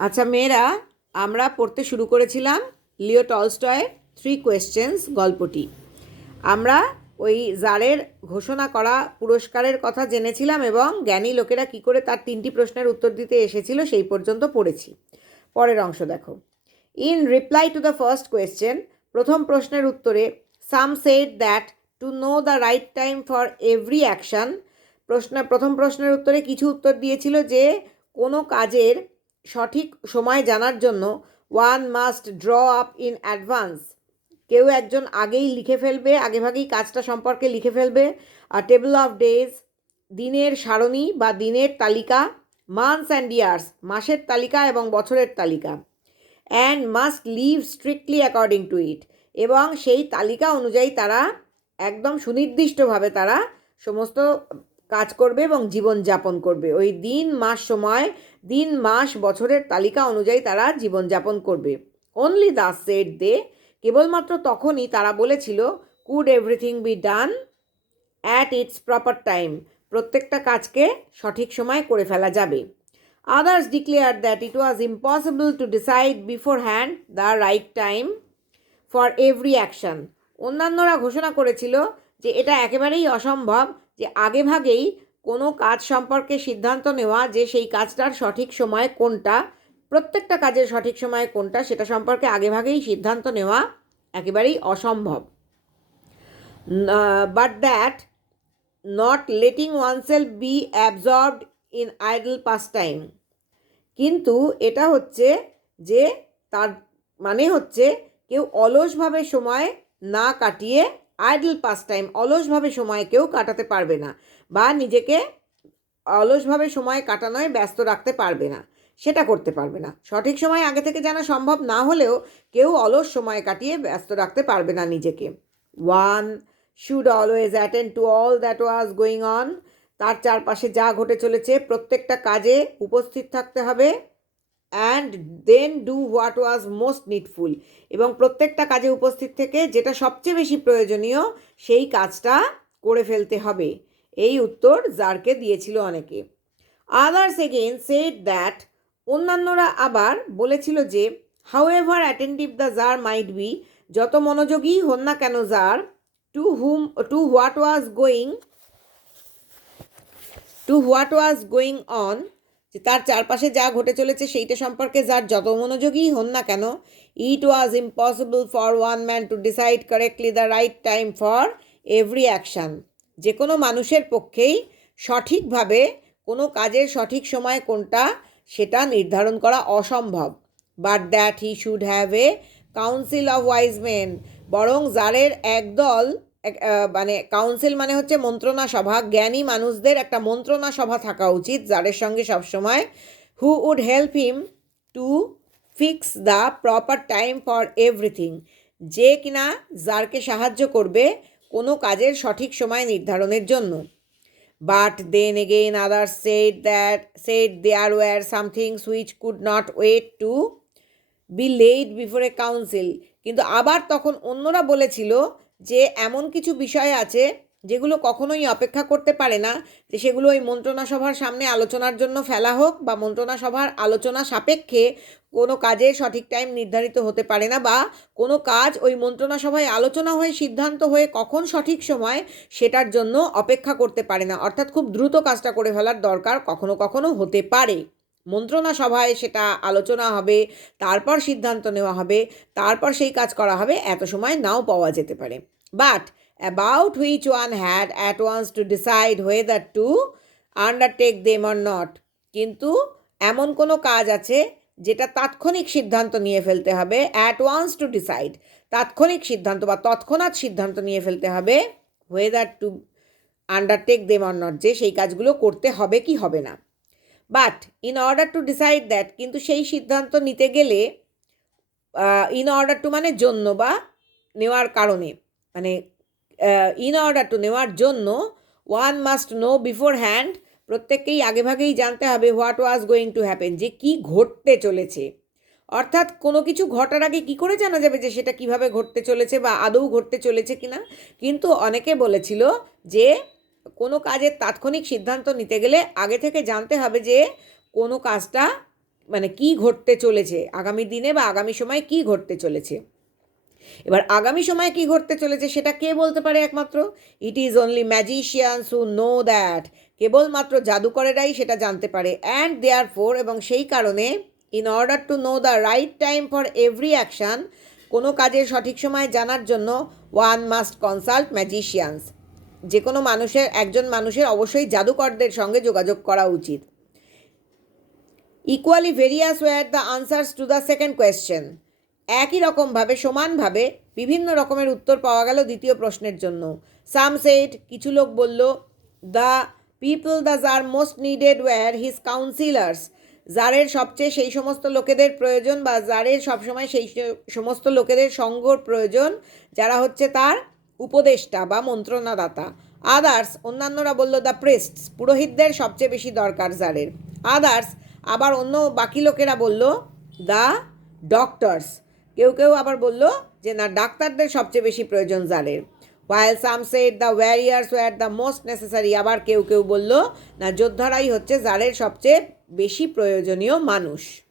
আচ্ছা মেয়েরা, আমরা পড়তে শুরু করেছিলাম লিও টলস্টয়ের 3 কোয়েশ্চেন্স গল্পটি। আমরা ওই জারের ঘোষণা করা পুরস্কারের কথা জেনেছিলাম এবং জ্ঞানী লোকেরা কি করে তার 3টি প্রশ্নের উত্তর দিতে এসেছিল সেই পর্যন্ত পড়েছি। পরের অংশ দেখো। In reply to the first question, প্রথম প্রশ্নের উত্তরে some said that to know the right time for every action, প্রথম প্রশ্নের উত্তরে কিছু উত্তর দিয়েছিল যে কোনো কাজের সঠিক সময় জানার জন্য one must draw up in advance, কেউ একজন আগেই লিখে ফেলবে, আগেভাগেই কাজটা সম্পর্কে লিখে ফেলবে। আর টেবিল অফ ডেজ, দিনের সারণী বা দিনের তালিকা। মান্থস অ্যান্ড ইয়ার্স, মাসের তালিকা এবং বছরের তালিকা। And must live strictly according to it, এবং সেই তালিকা অনুযায়ী তারা একদম সুনির্দিষ্টভাবে তারা সমস্ত কাজ করবে এবং জীবনযাপন করবে। ওই দিন মাস সময়, দিন মাস বছরের তালিকা অনুযায়ী তারা জীবনযাপন করবে। অনলি দ্য সেড দে, কেবলমাত্র তখনই তারা বলেছিল could everything be done at its proper time, প্রত্যেকটা কাজকে সঠিক সময় করে ফেলা যাবে। Others declare that it was impossible to decide beforehand the right time for every action, অন্যান্যরা ঘোষণা করেছিল যে এটা একেবারেই অসম্ভব যে আগেভাগেই কোনো কাজ সম্পর্কে সিদ্ধান্ত নেওয়া যে সেই কাজটার সঠিক সময় কোনটা, প্রত্যেকটা কাজের সঠিক সময় কোনটা সেটা সম্পর্কে আগেভাগেই সিদ্ধান্ত নেওয়া একেবারেই অসম্ভব। But that not letting oneself be absorbed in idle pastime, কিন্তু এটা হচ্ছে যে তার মানে হচ্ছে কেউ অলসভাবে সময় না কাটিয়ে, আইডল পাস টাইম, অলসভাবে সময় কেউ কাটাতে পারবে না বা নিজেকে অলসভাবে সময় কাটানোয় ব্যস্ত রাখতে পারবে না, সেটা করতে পারবে না। সঠিক সময় আগে থেকে জানা সম্ভব না হলেও কেউ অলস সময় কাটিয়ে ব্যস্ত রাখতে পারবে না নিজেকে। One should always attend to all that was going on, তার চারপাশে যা ঘটে চলেছে প্রত্যেকটা কাজে উপস্থিত থাকতে হবে। And then do what was most needful, এবং প্রত্যেকটা কাজে উপস্থিত থেকে যেটা সবচেয়ে বেশি প্রয়োজনীয় সেই কাজটা করে ফেলতে হবে। এই উত্তর জারকে দিয়েছিল অনেকে। আদার্স এগেন সেড দ্যাট, অন্যান্যরা আবার বলেছিল যে however attentive the tsar might be, যত মনোযোগী হন না কেন tsar, to what was going on, যে তার চারপাশে যা ঘটে চলেছে সেইটা সম্পর্কে যার যত মনোযোগী হন না কেন, it was impossible for one man to decide correctly the right time for every action, যে কোনো মানুষের পক্ষেই সঠিকভাবে কোনো কাজের সঠিক সময় কোনটা সেটা নির্ধারণ করা অসম্ভব। But that he should have a council of wise men, বরং জারের একদল, মানে কাউন্সিল মানে হচ্ছে মন্ত্রণা সভা, জ্ঞানী মানুষদের একটা মন্ত্রণা সভা থাকা উচিত যাদের সঙ্গে সবসময়, who would help him to fix the proper time for everything, যে কিনা যারকে সাহায্য করবে কোনো কাজের সঠিক সময় নির্ধারণের জন্য। But then again others said there were some things which could not wait to be laid before a council, কিন্তু আবার তখন অন্যরা বলেছিল যে এমন কিছু বিষয় আছে যেগুলো কখনোই অপেক্ষা করতে পারে না, যে সেগুলো ওই মন্ত্রণা সভার সামনে আলোচনার জন্য ফেলা হোক বা মন্ত্রণা সভার আলোচনা সাপেক্ষে কোনো কাজের সঠিক টাইম নির্ধারিত হতে পারে না, বা কোনো কাজ ওই মন্ত্রণা সভায় আলোচনা হয়ে সিদ্ধান্ত হয়ে কখন সঠিক সময় সেটার জন্য অপেক্ষা করতে পারে না, অর্থাৎ খুব দ্রুত কাজটা করে ফেলার দরকার কখনো কখনো হতে পারে। মন্ত্রণা সভায় সেটা আলোচনা হবে, তারপর সিদ্ধান্ত নেওয়া হবে, তারপর সেই কাজ করা হবে, এত সময় নাও পাওয়া যেতে পারে। But about which one had at once to decide whether to undertake them or not, কিন্তু এমন কোনো কাজ আছে যেটা তাৎক্ষণিক সিদ্ধান্ত নিয়ে ফেলতে হবে, অ্যাট ওয়ান্স টু ডিসাইড, তাৎক্ষণিক সিদ্ধান্ত বা তৎক্ষণাৎ সিদ্ধান্ত নিয়ে ফেলতে হবে, whether to undertake them or not, যে সেই কাজগুলো করতে হবে কি হবে না। But in order to decide that, কিন্তু সেই সিদ্ধান্ত নিতে গেলে, ইন অর্ডার টু মানে জন্য বা নেওয়ার কারণে, মানে ইন অর্ডার টু নেওয়ার জন্য, one must know before hand, প্রত্যেককেই আগেভাগেই জানতে হবে what was going to happen, যে কি ঘটতে চলেছে। অর্থাৎ কোনো কিছু ঘটার আগে কি করে জানা যাবে যে সেটা কিভাবে ঘটতে চলেছে বা আদৌ ঘটতে চলেছে কিনা। কিন্তু অনেকে বলেছিল যে কোনো কাজের তাৎক্ষণিক সিদ্ধান্ত নিতে গেলে আগে থেকে জানতে হবে যে কোনো কাজটা মানে কি ঘটতে চলেছে আগামী দিনে বা আগামী সময়ে কি ঘটতে চলেছে। এবার আগামী সময়ে কি ঘটতে চলেছে সেটা কে বলতে পারে একমাত্র? It is only magicians who know that. কেবলমাত্র জাদুকরেরাই সেটা জানতে পারে। অ্যান্ড দেয়ার ফোর, এবং সেই কারণে, in order to know the right time for every action, কোনো কাজের সঠিক সময় জানার জন্য ওয়ান মাস্ট কনসাল্ট ম্যাজিশিয়ানস। যে কোনো একজন মানুষের অবশ্যই জাদুকরদের সঙ্গে যোগাযোগ করা উচিত। Equally various were the answers to the second question. একই রকমভাবে সমানভাবে বিভিন্ন রকমের উত্তর পাওয়া গেল দ্বিতীয় প্রশ্নের জন্য। সাম সেড, কিছু লোক বলল, the people the tsar most needed were his councillors. জারের সবচেয়ে সেই সমস্ত লোকেদের প্রয়োজন বা জারের সবসময় সেই সমস্ত লোকেদের সঙ্গর প্রয়োজন যারা হচ্ছে তার উপদেষ্টা বা মন্ত্রণাদাতা। আদার্স, অন্যান্যরা বলল, দ্য প্রিস্টস, পুরোহিতদের সবচেয়ে বেশি দরকার জারের। আদার্স, আবার অন্য বাকি লোকেরা বলল, দ্য ডক্টরস। কেউ কেউ আবার বলল যে না, ডাক্তারদের সবচেয়ে বেশি প্রয়োজন জারের। while some said the warriors were the most necessary, আবার কেউ কেউ বলল না, যোদ্ধারাই হচ্ছে জারের সবচেয়ে বেশি প্রয়োজনীয় মানুষ।